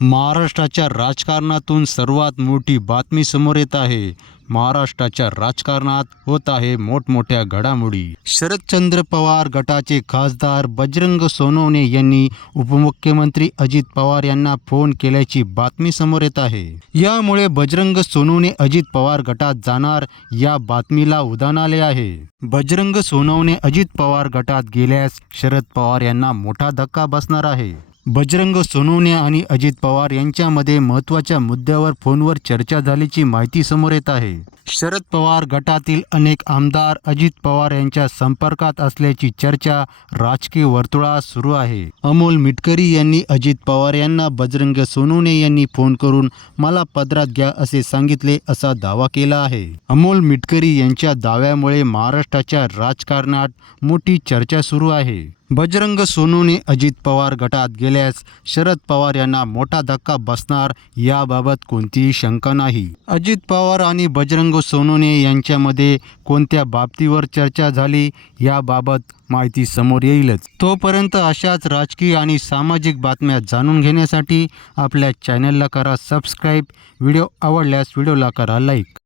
महाराष्ट्राच्या राजकारणातून सर्वात मोठी बातमी समोर येत आहे. महाराष्ट्राच्या राजकारणात होत आहे मोठमोठ्या घडामोडी. शरदचंद्र पवार गटाचे खासदार बजरंग सोनवणे यांनी उपमुख्यमंत्री अजित पवार यांना फोन केल्याची बातमी समोर येत आहे. यामुळे बजरंग सोनवणे अजित पवार गटात जाणार या बातमीला उदान आले आहे. बजरंग सोनवणे अजित पवार गटात गेल्यास शरद पवार यांना मोठा धक्का बसणार आहे. बजरंग सोनवणे आणि अजित पवार यांच्यामध्ये महत्त्वाच्या मुद्द्यावर फोनवर चर्चा झाल्याची माहिती समोर येत आहे. शरद पवार गटातील अनेक आमदार अजित पवार यांच्या संपर्कात असल्याची चर्चा राजकीय वर्तुळात सुरू आहे. अमोल मिटकरी यांनी अजित पवार यांना बजरंग सोनवणे यांनी फोन करून मला पदरात घ्या असे सांगितले असा दावा केला आहे. अमोल मिटकरी यांच्या दाव्यामुळे महाराष्ट्राच्या राजकारणात मोठी चर्चा सुरू आहे. बजरंग सोनूने अजित पवार गटात गेल्यास शरद पवार यांना मोठा धक्का बसणार याबाबत कोणतीही शंका नाही. अजित पवार आणि बजरंग सोनूने यांच्यामध्ये कोणत्या बाबतीवर चर्चा झाली याबाबत माहिती समोर येईलच. तोपर्यंत अशाच राजकीय आणि सामाजिक बातम्या जाणून घेण्यासाठी आपल्या चॅनलला करा सबस्क्राईब. व्हिडिओ आवडल्यास व्हिडिओला करा लाईक.